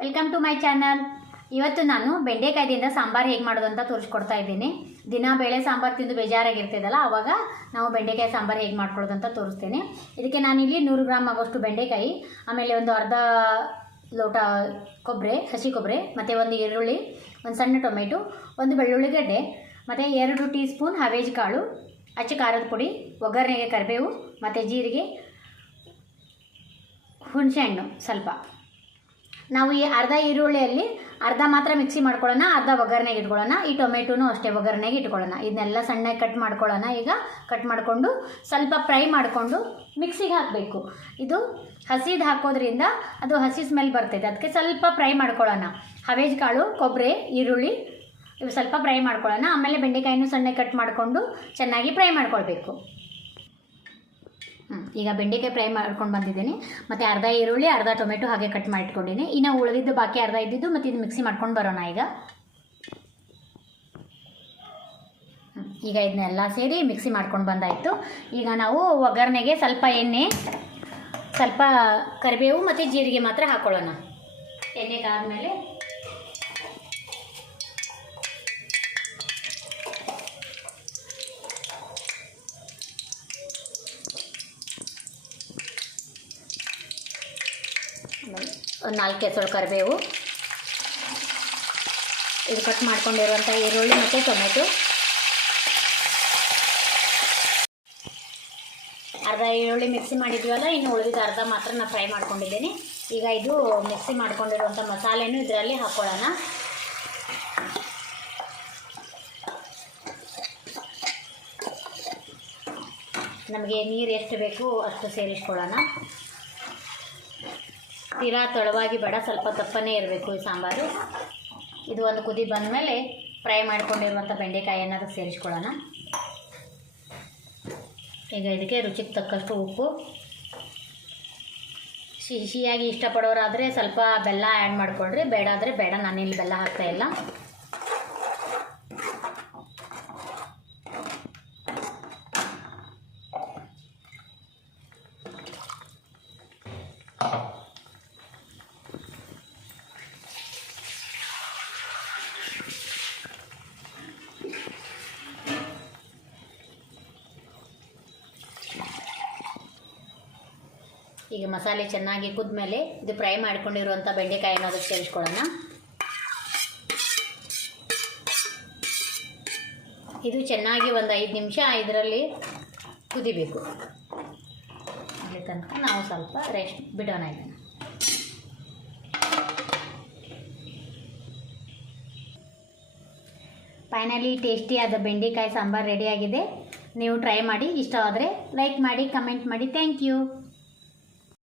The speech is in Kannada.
Welcome to my channel. ಇವತ್ತು ನಾನು ಬೆಂಡೆಕಾಯ್ದಿಂದ ಸಾಂಬಾರು ಹೇಗೆ ಮಾಡೋದು ಅಂತ ತೋರಿಸ್ಕೊಡ್ತಾ ಇದ್ದೀನಿ. ದಿನ ಬೇಳೆ ಸಾಂಬಾರು ತಿಂದು ಬೇಜಾರಾಗಿರ್ತದಲ್ಲ, ಆವಾಗ ನಾವು ಬೆಂಡೆಕಾಯಿ ಸಾಂಬಾರು ಹೇಗೆ ಮಾಡ್ಕೊಳ್ಳೋದು ಅಂತ ತೋರಿಸ್ತೀನಿ. ಇದಕ್ಕೆ ನಾನಿಲ್ಲಿ 100 ಗ್ರಾಮ್ ಆಗೋಷ್ಟು ಬೆಂಡೆಕಾಯಿ, ಆಮೇಲೆ ಒಂದು ಅರ್ಧ ಲೋಟ ಕೊಬ್ಬರಿ, ಹಸಿ ಕೊಬ್ಬರಿ, ಮತ್ತು ಒಂದು ಈರುಳ್ಳಿ, ಒಂದು ಸಣ್ಣ ಟೊಮೆಟೊ, ಒಂದು ಬೆಳ್ಳುಳ್ಳಿ ಗಡ್ಡೆ, ಮತ್ತು 2 ಟೀ ಸ್ಪೂನ್ ಹವೇಜ್ ಕಾಳು, ಅಚ್ಚ ಖಾರದ ಪುಡಿ, ಒಗ್ಗರಣೆಗೆ ಕರಿಬೇವು ಮತ್ತು ಜೀರಿಗೆ, ಹುಣಸೆಹಣ್ಣು ಸ್ವಲ್ಪ. ನಾವು ಈ ಅರ್ಧ ಈರುಳ್ಳಿಯಲ್ಲಿ ಅರ್ಧ ಮಾತ್ರ ಮಿಕ್ಸಿ ಮಾಡ್ಕೊಳ್ಳೋಣ, ಅರ್ಧ ಒಗ್ಗರಣೆಗೆ ಇಟ್ಕೊಳ್ಳೋಣ. ಈ ಟೊಮೆಟೊನೂ ಅಷ್ಟೇ ಒಗ್ಗರಣೆಗೆ ಇಟ್ಕೊಳ್ಳೋಣ. ಇದನ್ನೆಲ್ಲ ಸಣ್ಣಗೆ ಕಟ್ ಮಾಡ್ಕೊಳ್ಳೋಣ. ಈಗ ಕಟ್ ಮಾಡಿಕೊಂಡು ಸ್ವಲ್ಪ ಫ್ರೈ ಮಾಡಿಕೊಂಡು ಮಿಕ್ಸಿಗೆ ಹಾಕಬೇಕು. ಇದು ಹಸಿದು ಹಾಕೋದ್ರಿಂದ ಅದು ಹಸಿ ಸ್ಮೆಲ್ ಬರ್ತೈತೆ, ಅದಕ್ಕೆ ಸ್ವಲ್ಪ ಫ್ರೈ ಮಾಡ್ಕೊಳ್ಳೋಣ. ಹವೇಜ್ ಕಾಳು, ಕೊಬ್ಬರಿ, ಈರುಳ್ಳಿ ಇವು ಸ್ವಲ್ಪ ಫ್ರೈ ಮಾಡ್ಕೊಳ್ಳೋಣ. ಆಮೇಲೆ ಬೆಂಡೆಕಾಯಿನೂ ಸಣ್ಣಗೆ ಕಟ್ ಮಾಡಿಕೊಂಡು ಚೆನ್ನಾಗಿ ಫ್ರೈ ಮಾಡ್ಕೊಳ್ಬೇಕು. ಈಗ ಬೆಂಡೆಕಾಯಿ ಫ್ರೈ ಮಾಡ್ಕೊಂಡು ಬಂದಿದ್ದೀನಿ, ಮತ್ತು ಅರ್ಧ ಈರುಳ್ಳಿ, ಅರ್ಧ ಟೊಮೆಟೊ ಹಾಗೆ ಕಟ್ ಮಾಡಿಟ್ಕೊಂಡಿದ್ದೀನಿ. ಇನ್ನು ಉಳಿದಿದ್ದು ಬಾಕಿ ಅರ್ಧ ಇದ್ದಿದ್ದು, ಮತ್ತು ಇದು ಮಿಕ್ಸಿ ಮಾಡ್ಕೊಂಡು ಬರೋಣ. ಈಗ ಇದನ್ನೆಲ್ಲ ಸೇರಿ ಮಿಕ್ಸಿ ಮಾಡ್ಕೊಂಡು ಬಂದಾಯಿತು. ಈಗ ನಾವು ಒಗ್ಗರಣೆಗೆ ಸ್ವಲ್ಪ ಎಣ್ಣೆ, ಸ್ವಲ್ಪ ಕರಿಬೇವು ಮತ್ತು ಜೀರಿಗೆ ಮಾತ್ರ ಹಾಕ್ಕೊಳ್ಳೋಣ. ಎಣ್ಣೆ ಕಾದ್ಮೇಲೆ ಒಂದು 4 ಎಸಳು ಕರಿಬೇವು, ಇದು ಕಟ್ ಮಾಡ್ಕೊಂಡಿರುವಂಥ ಈರುಳ್ಳಿ ಮತ್ತು ಟೊಮೆಟೊ, ಅರ್ಧ ಈರುಳ್ಳಿ ಮಿಕ್ಸಿ ಮಾಡಿದ್ದೀವಲ್ಲ, ಇನ್ನು ಉಳಿದಿದ್ದು ಅರ್ಧ ಮಾತ್ರ ನಾನು ಫ್ರೈ ಮಾಡ್ಕೊಂಡಿದ್ದೀನಿ. ಈಗ ಇದು ಮಿಕ್ಸಿ ಮಾಡ್ಕೊಂಡಿರುವಂಥ ಮಸಾಲೆನೂ ಇದರಲ್ಲಿ ಹಾಕ್ಕೊಳ್ಳೋಣ. ನಮಗೆ ನೀರು ಎಷ್ಟು ಬೇಕು ಅಷ್ಟು ಸೇರಿಸ್ಕೊಳ್ಳೋಣ. ತೀರಾ ತೆಳುವಾಗಿ ಬೇಡ, ಸ್ವಲ್ಪ ದಪ್ಪನೇ ಇರಬೇಕು ಈ ಸಾಂಬಾರು. ಇದು ಒಂದು ಕುದಿ ಬಂದಮೇಲೆ ಫ್ರೈ ಮಾಡ್ಕೊಂಡಿರುವಂಥ ಬೆಂಡೆಕಾಯಿ ಏನಾದರೂ ಸೇರಿಸ್ಕೊಳ್ಳೋಣ. ಈಗ ಇದಕ್ಕೆ ರುಚಿಗೆ ತಕ್ಕಷ್ಟು ಉಪ್ಪು. ಸಿಹಿಯಾಗಿ ಇಷ್ಟಪಡೋರಾದರೆ ಸ್ವಲ್ಪ ಬೆಲ್ಲ ಆ್ಯಡ್ ಮಾಡಿಕೊಳ್ರಿ, ಬೇಡ ಆದರೆ ಬೇಡ, ನಾನಿಲ್ಲಿ ಬೆಲ್ಲ ಹಾಕ್ತಾಯಿಲ್ಲ. ಈಗ ಮಸಾಲೆ ಚೆನ್ನಾಗಿ ಕುದ್ಮೇಲೆ ಇದು ಫ್ರೈ ಮಾಡ್ಕೊಂಡಿರುವಂಥ ಬೆಂಡೆಕಾಯಿ ಏನಾದರೂ ಸೇರಿಸ್ಕೊಳ್ಳೋಣ. ಇದು ಚೆನ್ನಾಗಿ ಒಂದು 5 ನಿಮಿಷ ಇದರಲ್ಲಿ ಕುದಿಬೇಕು. ಅಲ್ಲಿ ತನಕ ನಾವು ಸ್ವಲ್ಪ ರೆಸ್ಟ್ ಬಿಡೋಣ. ಇದನ್ನು ಫೈನಲಿ ಟೇಸ್ಟಿಯಾದ ಬೆಂಡೆಕಾಯಿ ಸಾಂಬಾರು ರೆಡಿಯಾಗಿದೆ. ನೀವು ಟ್ರೈ ಮಾಡಿ, ಇಷ್ಟ ಆದರೆ ಲೈಕ್ ಮಾಡಿ, ಕಮೆಂಟ್ ಮಾಡಿ. Thank you.